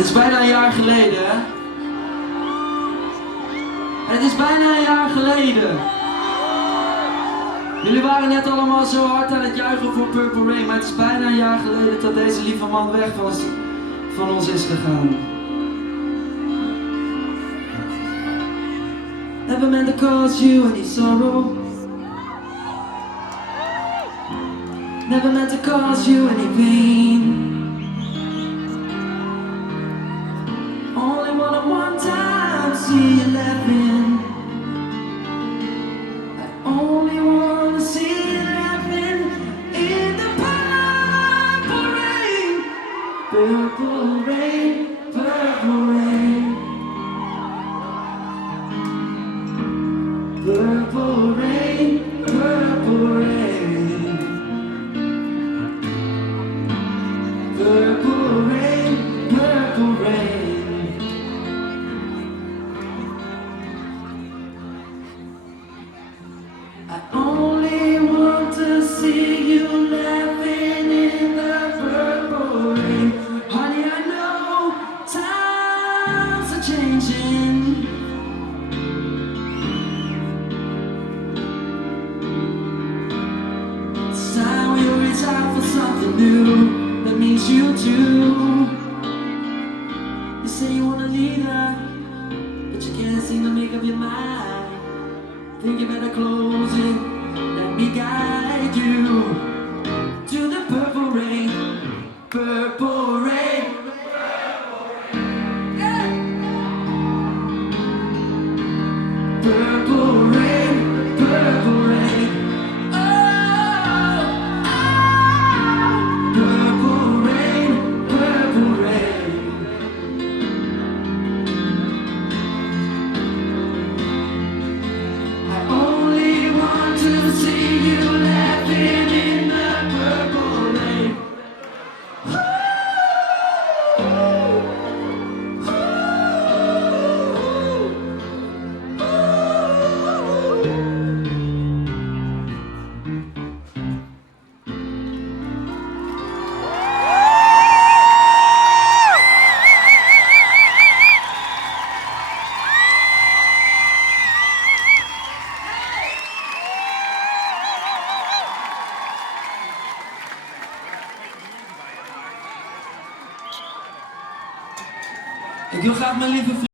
Het is bijna een jaar geleden, hè? Het is bijna een jaar geleden. Jullie waren net allemaal zo hard aan het juichen voor Purple Rain, maar het is bijna een jaar geleden dat deze lieve man weg van ons is gegaan. Never meant to cause you any sorrow. Never meant to cause you any pain. Only wanna one time see you laughing. I only wanna see you laughing in the purple rain. Purple rain, purple rain. Purple rain, purple rain. Purple rain, purple rain. I only want to see you laughing in the purple rain. Honey, I know times are changing. It's time we reach out for something new that means you too. You say you wanna lead her, but you can't seem to make up your mind. Think you better close it, let me guide you to the purple rain, purple rain. Yeah. Purple rain, purple rain. Oh, oh. Purple rain, purple rain. I only want to see you laughing in the purple rain. Ik wil graag mijn lieve vrienden.